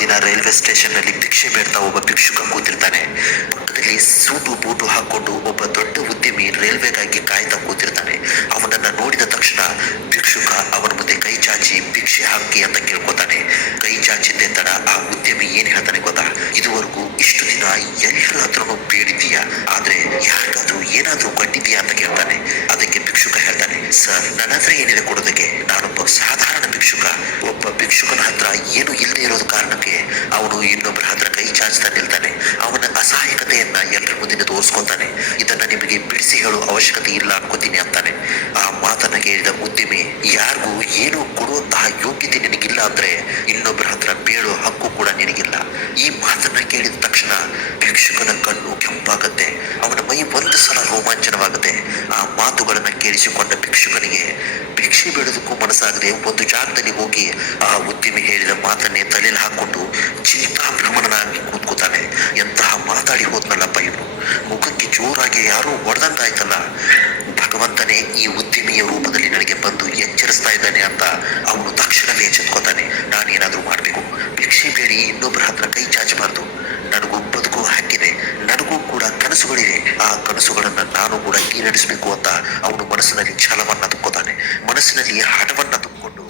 ಒಂದಿನ railway station ನಲ್ಲಿ ಭಿಕ್ಷೆ ಬೇಡ್ತಾ ಒಬ್ಬ ಭಿಕ್ಷುಕ ಕೂತಿರ್ತಾನೆ. ಪಕ್ಕದಲ್ಲಿ ಸೂಟು ಬೂಟು ಹಾಕೊಂಡು ಒಬ್ಬ ದೊಡ್ಡ ಉದ್ಯಮಿ ರೈಲ್ವೆಗಾಗಿ ಕಾಯ್ತಾ ಕೂತಿರ್ತಾನೆ. ಅವನನ್ನ ನೋಡಿದ ತಕ್ಷಣ ಭಿಕ್ಷುಕ ಅವನ ಮುಂದೆ ಕೈ ಚಾಚಿ ಭಿಕ್ಷೆ ಹಾಕಿ ಅಂತ ಕೇಳ್ಕೊತಾನೆ. ಕೈ ಚಾಚಿದ್ದೆ ತಡ ಆ ಉದ್ಯಮಿ ಏನ್ ಹೇಳ್ತಾನೆ ಗೊತ್ತಾ? ಇದುವರೆಗೂ ಇಷ್ಟು ದಿನ ಎಲ್ಲರ ಹತ್ರನೂ ಬೇಡಿದೀಯ, ಆದ್ರೆ ಯಾರಿಗಾದ್ರೂ ಏನಾದ್ರೂ ಕೊಟ್ಟಿದ್ಯಾ ಅಂತ ಕೇಳ್ತಾನೆ. ಅದಕ್ಕೆ ಭಿಕ್ಷುಕ ಹೇಳ್ತಾನೆ, ಸರ್, ನನ್ನ ಹತ್ರ ಏನಿದೆ ಕೊಡೋದಕ್ಕೆ? ನಾನೊಬ್ಬ ಸಾಧಾರಣ ಭಿಕ್ಷುಕ. ಒಬ್ಬ ಭಿಕ್ಷುಕನ ಹತ್ರ ಏನು ಇಲ್ಲದೆ ಇರೋದು ಕಾರಣಕ್ಕೆ ಅವನು ಇನ್ನೊಬ್ಬರ ಹತ್ರ ಕೈ ಚಾಚ್ತಾ ನಿಲ್ತಾನೆ. ಅವನ ಅಸಹಾಯಕತೆಯನ್ನ ಎಲ್ಲರ ಮುಂದೆ ತೋರಿಸ್ಕೊತಾನೆ. ಇದನ್ನ ನಿಮಗೆ ಬಿಡಿಸಿ ಹೇಳೋ ಅವಶ್ಯಕತೆ ಇಲ್ಲ ಅನ್ಕೋತೀನಿ ಅಂತಾನೆ. ಆ ಮಾತನ್ನ ಕೇಳಿದ ಉದ್ಯಮಿ, ಯಾರಿಗೂ ಏನು ಕೊಡುವಂತಹ ಯೋಗ್ಯತೆ ನಿನಗಿಲ್ಲ ಅಂದ್ರೆ ಇನ್ನೊಬ್ಬರ ಹತ್ರ ಬೇಡೋ ಹಕ್ಕು ಕೂಡ ನಿನಗಿಲ್ಲ. ಈ ಮಾತನ್ನ ಕೇಳಿದ ತಕ್ಷಣ ಭಿಕ್ಷುಕನ ಕಣ್ಣು ಕೆಂಪಾಗತ್ತೆ. ಅವನ ಮೈ ಒಂದು ಸಲ ರೋಮಾಂಚನವಾಗುತ್ತೆ. ಆ ಮಾತುಗಳನ್ನ ಕೇಳಿಸಿಕೊಂಡ ಭಿಕ್ಷುಕನಿಗೆ ಭಿಕ್ಷೆ ಬೇಡೋದಕ್ಕೂ ಮನಸ್ಸಾಗದೆ ಒಂದು ಜಾಗದಲ್ಲಿ ಹೋಗಿ ಆ ಉದ್ಯಮಿ ಹೇಳಿದ ಮಾತನ್ನೇ ತಲೆಯಲ್ಲಿ ಹಾಕೊಂಡು ಚಿಂತಾಭ್ರಮಣನಾಗಿ ಕೂತ್ಕೋತಾನೆ. ಎಂತಹ ಮಾತಾಡಿ ಹೋದ್ನಲ್ಲಪ್ಪ ಇವನು, ಮುಖಕ್ಕೆ ಜೋರಾಗಿ ಯಾರೋ ಹೊಡೆದಂಗಾಯ್ತಲ್ಲ. ಭಗವಂತನೇ ಈ ಉದ್ಯಮಿಯ ರೂಪದಲ್ಲಿ ನನಗೆ ಬಂದು ಎಚ್ಚರಿಸ್ತಾ ಇದ್ದಾನೆ ಅಂತ ಅವನು ತಕ್ಷಣವೇ ಎಚ್ಚೆತ್ಕೋತಾನೆ. ನಾನೇನಾದ್ರೂ ಮಾಡ್ಬೇಕು, ಭಿಕ್ಷೆ ಬೇಡಿ ಇನ್ನೊಬ್ಬರ ಹತ್ರ ಕೈ ಚಾಚಬಾರ್ದು. ನನಗೂ ಬದುಕು ಹಕ್ಕಿದೆ, ನನಗೂ ಕೂಡ ಕನಸುಗಳಿವೆ. ಆ ಕನಸುಗಳನ್ನ ನಾನು ಕೂಡ ಈಡೇರಿಸಬೇಕು ಅಂತ ಅವನು ಮನಸ್ಸಿನಲ್ಲಿ ಛಲವನ್ನ ತುಂಬ್ಕೋತಾನೆ. ಮನಸ್ಸಿನಲ್ಲಿ ಹಠವನ್ನ ತುಂಬಿಕೊಂಡು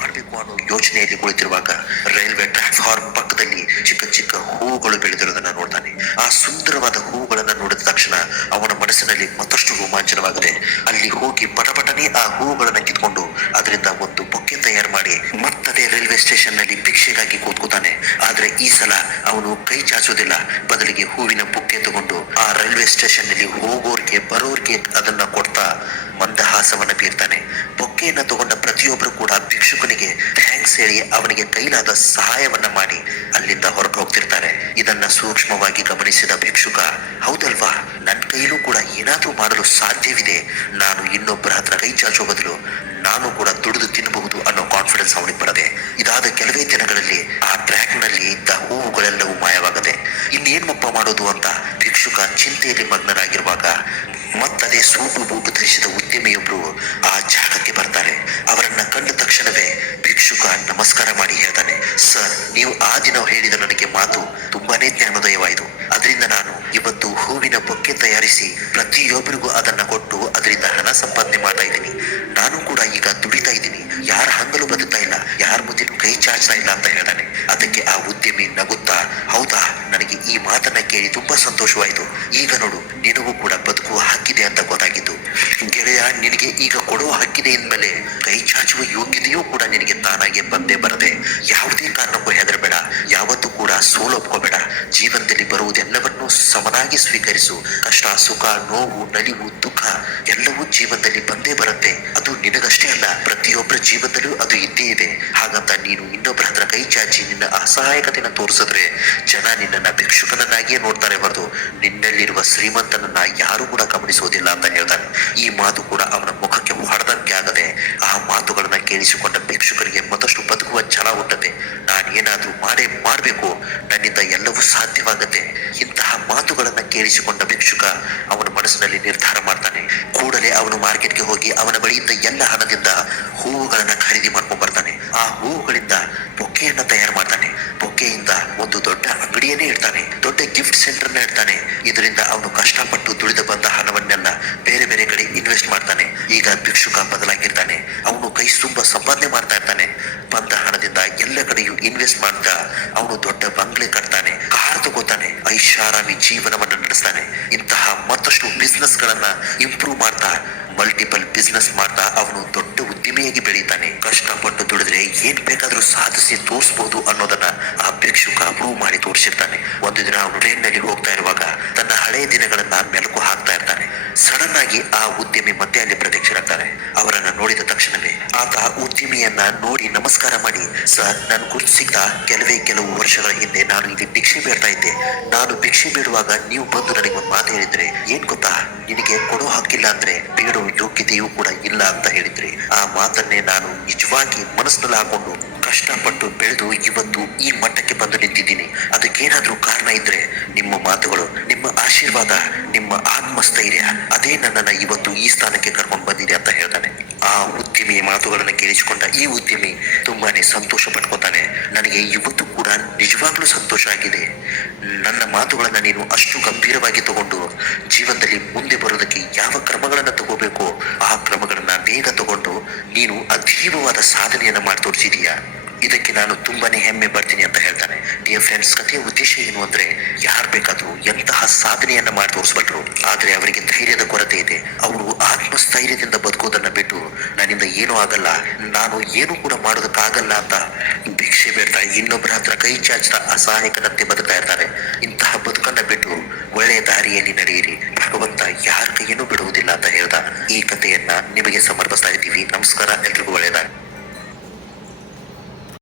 ಮಾಡಬೇಕು ಅನ್ನೋ ಯೋಚನೆಯಲ್ಲಿ ಕುಳಿತಿರುವಾಗ ರೈಲ್ವೆ ಪ್ಲಾಟ್ಫಾರ್ಮ್ ಪಕ್ಕದಲ್ಲಿ ಚಿಕ್ಕ ಚಿಕ್ಕ ಹೂವುಗಳು ಬೆಳೆದಿರೋದನ್ನ ನೋಡ್ತಾನೆ. ಆ ಸುಂದರವಾದ ಹೂವುಗಳನ್ನ ನೋಡಿದ ತಕ್ಷಣ ಅವನ ಮನಸ್ಸಿನಲ್ಲಿ ಮತ್ತಷ್ಟು ರೋಮಾಂಚನವಾಗಿದೆ. ಅಲ್ಲಿ ಹೋಗಿ ಪಟಪಟನೆ ಆ ಹೂವುಗಳನ್ನ ಕಿತ್ಕೊಂಡು ಅದರಿಂದ ಒಂದು ಬೊಕ್ಕೆ ತಯಾರು ಮಾಡಿ ಮತ್ತದೇ ರೈಲ್ವೆ ಸ್ಟೇಷನ್ ನಲ್ಲಿ ಭಿಕ್ಷೆಗಾಗಿ ಕೂತ್ಕೋತಾನೆ. ಆದ್ರೆ ಈ ಸಲ ಅವನು ಕೈ ಚಾಚೋದಿಲ್ಲ, ಬದಲಿಗೆ ಹೂವಿನ ಬೊಕ್ಕೆ ತಗೊಂಡು ಆ ರೈಲ್ವೆ ಸ್ಟೇಷನ್ ನಲ್ಲಿ ಹೋಗೋರ್ಗೆ ಬರೋರ್ಗೆ ಅದನ್ನ ಕೊಡ್ತಾ ಮಂದಹಾಸವನ್ನ ಬೀರ್ತಾನೆ. ಬೊಕ್ಕೆಯನ್ನ ತಗೊಂಡ ಪ್ರತಿಯೊಬ್ಬರು ಕೂಡ ಭಿಕ್ಷುಕನಿಗೆ ಥ್ಯಾಂಕ್ಸ್ ಹೇಳಿ ಅವನಿಗೆ ಕೈಲಾದ ಸಹಾಯವನ್ನ ಮಾಡಿ ಅಲ್ಲಿಂದ ಹೊರಟು ಹೋಗ್ತಿರ್ತಾರೆ. ಇದನ್ನ ಸೂಕ್ಷ್ಮವಾಗಿ ಗಮನಿಸಿದ ಭಿಕ್ಷುಕ, ಹೌದಲ್ವಾ, ನನ್ನ ಕೈಲೂ ಕೂಡ ಏನಾದ್ರೂ ಮಾಡಲು ಸಾಧ್ಯವಿದೆ. ನಾನು ಇನ್ನೊಬ್ಬರ ಹತ್ರ ಕೈ ಚಾಚೋ ಬದಲು ನಾನು ಕೂಡ ದುಡಿದು ತಿನ್ನಬಹುದು ಅನ್ನೋ ಕಾನ್ಫಿಡೆನ್ಸ್ ಅವನಿಗೆ ಬರದೆ. ಇದಾದ ಕೆಲವೇ ದಿನಗಳಲ್ಲಿ ಆ ಟ್ರ್ಯಾಕ್ ನಲ್ಲಿ ಇದ್ದ ಹೂವುಗಳೆಲ್ಲವೂ ಮಾಯವಾಗದೆ. ಇನ್ನೇನ್ಮಪ್ಪ ಮಾಡೋದು ಅಂತ ಭಿಕ್ಷುಕ ಚಿಂತೆಯಲ್ಲಿ ಮಗ್ನರಾಗಿರುವಾಗ ಮತ್ತದೇ ಸೂಟು ಬೂಟು ಧರಿಸಿದ ಉದ್ಯಮಿಯೊಬ್ರು ಆ ಜಾಗಕ್ಕೆ ಬರ್ತಾರೆ. ಅವರನ್ನ ಕಂಡ ತಕ್ಷಣವೇ ಭಿಕ್ಷುಕ ನಮಸ್ಕಾರ ಮಾಡಿ ಹೇಳ್ತಾನೆ, ಸರ್, ನೀವು ಆ ದಿನ ಹೇಳಿದ ನನಗೆ ಮಾತು ತುಂಬಾನೇ ಜ್ಞಾನೋದಯವಾಯಿತು. ಅದರಿಂದ ನಾನು ಇವತ್ತು ಹೂವಿನ ಬೊಕ್ಕೆ ತಯಾರಿಸಿ ಪ್ರತಿಯೊಬ್ಬರಿಗೂ ಅದನ್ನ ಕೊಟ್ಟು ಅದರಿಂದ ಹಣ ಸಂಪಾದನೆ ಮಾಡ್ತಾ ಇದ್ದೀನಿ. ನಾನು ಕೂಡ ಈಗ ದುಡಿತಾ ಇದ್ದೀನಿ, ಯಾರ ಹಂಗಲು ಬದುಕ್ತಾ ಇಲ್ಲ, ಯಾರ ಮುಂದೆ ಕೈ ಚಾಚ್ತಾ ಇಲ್ಲ ಅಂತ ಹೇಳ್ತಾನೆ. ಅದಕ್ಕೆ ಆ ಉದ್ಯಮಿ ನಗುತ್ತಾ, ಹೌದಾ, ನನಗೆ ಈ ಮಾತನ್ನ ಕೇಳಿ ತುಂಬಾ ಸಂತೋಷವಾಯಿತು. ಈಗ ನೋಡು, ನಿನಗೂ ಕೂಡ ಬದುಕುವ ಹಕ್ಕಿದೆ ಅಂತ ಗೊತ್ತಾಗಿದ್ದು. ಗೆಳೆಯ, ನಿನಗೆ ಈಗ ಕೊಡುವ ಹಕ್ಕಿದೆ ಎಂದ್ಮೇಲೆ ಕೈ ಚಾಚುವ ಯೋಗ್ಯತೆಯೂ ಕೂಡ ನಿನಗೆ ತಾನಾಗೆ ಬಂದೇ ಬರದೆ. ಯಾವುದೇ ಕಾರಣಕ್ಕೂ ಹೆದರಬೇಡ, ಯಾವತ್ತೂ ಕೂಡ ಸೋಲೊಪ್ಕೋಬೇಡ. ಜೀವನದಲ್ಲಿ ಬರುವುದೆಲ್ಲವನ್ನೂ ಸಮನಾಗಿ ಸ್ವೀಕರಿಸು. ಕಷ್ಟ, ಸುಖ, ನೋವು, ನಲಿವು, ದುಃಖ ಎಲ್ಲವೂ ಜೀವನದಲ್ಲಿ ಬಂದೇ ಬರುತ್ತೆ. ಅದು ನಿನಗಷ್ಟೇ ಅಲ್ಲ, ಪ್ರತಿಯೊಬ್ಬರ ಜೀವನದಲ್ಲೂ ಅದು ಇದ್ದೇ ಇದೆ. ಹಾಗಂತ ನೀನು ಇನ್ನೊಬ್ಬರ ಹತ್ರ ಕೈ ಚಾಚಿ ನಿನ್ನ ಅಸಹಾಯಕತೆಯನ್ನು ತೋರಿಸಿದ್ರೆ ಜನ ನಿನ್ನನ್ನ ಭಿಕ್ಷುಕನನ್ನಾಗಿಯೇ ನೋಡ್ತಾರೆ ಹೊರತು ನಿನ್ನಲ್ಲಿರುವ ಶ್ರೀಮಂತನನ್ನ ಯಾರು ಕೂಡ ಗಮನಿಸೋದಿಲ್ಲ ಅಂತ ಹೇಳ್ತಾನೆ. ಈ ಮಾತು ಕೂಡ ಅವನ ಮುಖಕ್ಕೆ ಹೊಡೆದಂತೆ ಆಗದೆ ಆ ಮಾತುಗಳನ್ನ ಕೇಳಿಸಿಕೊಂಡ ಭಿಕ್ಷುಕರಿಗೆ ಮತ್ತಷ್ಟು ಬದುಕುವ ಛಲ ಹುಟ್ಟುತ್ತೆ. ನಾನೇನಾದ್ರೂ ಮಾಡಬೇಕು, ನನ್ನಿಂದ ಎಲ್ಲವೂ ಸಾಧ್ಯವಾಗತ್ತೆ. ಇಂತಹ ಮಾತುಗಳನ್ನ ಕೇಳಿಸಿಕೊಂಡ ಭಿಕ್ಷುಕ ಅವನ ಮನಸ್ಸಿನಲ್ಲಿ ನಿರ್ಧಾರ ಮಾಡ್ತಾನೆ. ಕೂಡಲೇ ಅವನು ಮಾರ್ಕೆಟ್ಗೆ ಹೋಗಿ ಅವನ ಬಳಿಯಿಂದ ಎಲ್ಲ ಹಣದಿಂದ ಹೂವುಗಳನ್ನ ಖರೀದಿ ಮಾಡ್ಕೊಂಡ್ ಬರ್ತಾನೆ. ಆ ಹೂವುಗಳಿಂದ ಬೊಕ್ಕೆಯನ್ನ ತಯಾರು ಮಾಡ್ತಾನೆ. ಬೊಕ್ಕೆಯಿಂದ ಒಂದು ದೊಡ್ಡ ಅಂಗಡಿಯನ್ನೇ ಇಡ್ತಾನೆ, ದೊಡ್ಡ ಗಿಫ್ಟ್ ಸೆಂಟರ್ನ ಇಡ್ತಾನೆ. ಇದರಿಂದ ಅವನು ಕಷ್ಟಪಟ್ಟು ದುಡಿದು ಬಂದ ಹಣವನ್ನೆಲ್ಲ ಬೇರೆ ಬೇರೆ ಕಡೆ ಇನ್ವೆಸ್ಟ್ ಮಾಡ್ತಾನೆ. ಈಗ ಭಿಕ್ಷುಕ ಬದಲಾಗಿರ್ತಾನೆ. ಅವನು ಕೈ ತುಂಬ ಸಂಪಾದನೆ ಮಾಡ್ತಾ ಇರ್ತಾನೆ. ಬಂದ ಹಣದಿಂದ ಎಲ್ಲ ಕಡೆಯೂ ಇನ್ವೆಸ್ಟ್ ಮಾಡ್ತಾ ಅವನು ದೊಡ್ಡ ಬಂಗ್ಲೆ ಕಟ್ತಾನೆ, ಕಾರ್ ತಗೋತಾನೆ, ಐಷಾರಾಮಿ ಜೀವನವನ್ನು ನಡೆಸ್ತಾನೆ. ಇಂತಹ ಮತ್ತಷ್ಟು ಬಿಸ್ನೆಸ್ ಗಳನ್ನ ಇಂಪ್ರೂವ್ ಮಾಡ್ತಾ ಮಲ್ಟಿಪಲ್ ಬಿಸ್ನೆಸ್ ಮಾಡ್ತಾ ಅವನು ದೊಡ್ಡ ಉದ್ಯಮಿಯಾಗಿ ಬೆಳೀತಾನೆ. ಕಷ್ಟಪಟ್ಟು ದುಡಿದ್ರೆ ಏನ್ ಬೇಕಾದ್ರೂ ಸಾಧಿಸಿ ತೋರಿಸಬಹುದು ಅನ್ನೋದನ್ನ ಆ ಭಿಕ್ಷುಕ ಪ್ರೂವ್ ಮಾಡಿ ತೋರಿಸಿರ್ತಾನೆ. ಒಂದು ದಿನ ಅವನು ಟ್ರೈನ್ ನಲ್ಲಿ ಹೋಗ್ತಾ ಇರುವಾಗ ತನ್ನ ಹಳೆಯ ದಿನಗಳನ್ನ ಮೆಲುಕು ಹಾಕ್ತಾ ಇರ್ತಾನೆ. ಸಡನ್ ಆಗಿ ಆ ಉದ್ಯಮಿ ಮತ್ತೆ ಅಲ್ಲಿ ಪ್ರತ್ಯಕ್ಷರಾಗ್ತಾನೆ. ಅವರನ್ನ ನೋಡಿದ ತಕ್ಷಣವೇ ಆತ ಉದ್ಯಮಿಯನ್ನ ನೋಡಿ ನಮಸ್ಕಾರ ಮಾಡಿ, ಸರ್, ನನ್ ಗುರ್ತು ಸಿಗ್ತಾ ಕೆಲವು ವರ್ಷಗಳ ಹಿಂದೆ ನಾನು ಇಲ್ಲಿ ಭಿಕ್ಷೆ ಬೇಡ್ತಾ ಇದ್ದೆ. ನಾನು ಭಿಕ್ಷೆ ಬೇಡುವಾಗ ನೀವು ಬಂದು ನನಗೆ ಒಂದು ಮಾತು ಹೇಳಿದ್ರೆ, ಏನ್ ಗೊತ್ತಾ, ನಿನಗೆ ಕೊಡೋ ಹಕ್ಕಿಲ್ಲ ಅಂದ್ರೆ ಬೇಡೋ ಯೋಗ್ಯತೆಯೂ ಕೂಡ ಇಲ್ಲ ಅಂತ ಹೇಳಿದ್ರಿ. ಆ ಮಾತನ್ನೇ ನಾನು ನಿಜವಾಗಿ ಮನಸ್ಸಿನಲ್ಲಿ ಹಾಕೊಂಡು ಕಷ್ಟಪಟ್ಟು ಬೆಳೆದು ಇವತ್ತು ಈ ಮಟ್ಟಕ್ಕೆ ಬಂದು ನಿಂತಿದ್ದೀನಿ. ಅದಕ್ಕೇನಾದ್ರೂ ಕಾರಣ ಇದ್ರೆ ನಿಮ್ಮ ಮಾತುಗಳು, ನಿಮ್ಮ ಆಶೀರ್ವಾದ, ನಿಮ್ಮ ಆತ್ಮಸ್ಥೈರ್ಯ, ಅದೇ ನನ್ನನ್ನ ಇವತ್ತು ಈ ಸ್ಥಾನಕ್ಕೆ ಕರ್ಕೊಂಡು ಬಂದಿದೆ ಅಂತ ಹೇಳ್ತಾನೆ. ಆ ಉದ್ಯಮಿಯ ಮಾತುಗಳನ್ನು ಕೇಳಿಸಿಕೊಂಡ ಈ ಉದ್ಯಮಿ ತುಂಬಾನೇ ಸಂತೋಷ ಪಟ್ಕೋತಾನೆ. ನನಗೆ ಇವತ್ತು ಕೂಡ ನಿಜವಾಗ್ಲೂ ಸಂತೋಷ ಆಗಿದೆ. ನನ್ನ ಮಾತುಗಳನ್ನು ನೀನು ಅಷ್ಟು ಗಂಭೀರವಾಗಿ ತಗೊಂಡು ಜೀವನದಲ್ಲಿ ಮುಂದೆ ಬರೋದಕ್ಕೆ ಯಾವ ಕ್ರಮಗಳನ್ನು ತಗೋಬೇಕು ಆ ಕ್ರಮಗಳನ್ನ ಬೇಗ ತಗೊಂಡು ನೀನು ಅತೀವವಾದ ಸಾಧನೆಯನ್ನ ಮಾಡಿ ತೋರಿಸಿದೀಯಾ. ಇದಕ್ಕೆ ನಾನು ತುಂಬಾನೇ ಹೆಮ್ಮೆ ಪಡ್ತೀನಿ ಅಂತ ಹೇಳ್ತಾನೆ. ಡಿಯರ್ ಫ್ರೆಂಡ್ಸ್, ಕಥೆಯ ಉದ್ದೇಶ ಏನು ಅಂದ್ರೆ ಯಾರು ಬೇಕಾದ್ರೂ ಎಂತಹ ಸಾಧನೆಯನ್ನ ಮಾಡಿ ತೋರಿಸ್ಬಲ್ರು, ಆದ್ರೆ ಅವರಿಗೆ ಧೈರ್ಯದ ಕೊರತೆ ಇದೆ. ಅವರು ಆತ್ಮಸ್ಥೈರ್ಯದಿಂದ ಬದುಕೋದನ್ನ ಬಿಟ್ಟು ನನ್ನಿಂದ ಏನೂ ಆಗಲ್ಲ, ನಾನು ಏನು ಕೂಡ ಮಾಡೋದಕ್ಕಾಗಲ್ಲ ಅಂತ ಭಿಕ್ಷೆ ಬೇಡ್ತಾ ಇನ್ನೊಬ್ಬರ ಹತ್ರ ಕೈ ಚಾಚ್ತಾ ಅಸಹಾಯಕನಂತೆ ಬದುಕ್ತಾ ಇರ್ತಾರೆ. ಇಂತಹ ಬದುಕನ್ನ ಬಿಟ್ಟು ಒಳ್ಳೆಯ ದಾರಿಯಲ್ಲಿ ನಡೆಯಿರಿ, ಭಗವಂತ ಯಾರ ಕೈಯನ್ನು ಬಿಡುವುದಿಲ್ಲ ಅಂತ ಹೇಳ್ದ ಈ ಕಥೆಯನ್ನ ನಿಮಗೆ ಸಮರ್ಪಿಸ್ತಾ ಇದ್ದೀವಿ. ನಮಸ್ಕಾರ, ಎಲ್ರಿಗೂ ಒಳ್ಳೆಯದಾಗ.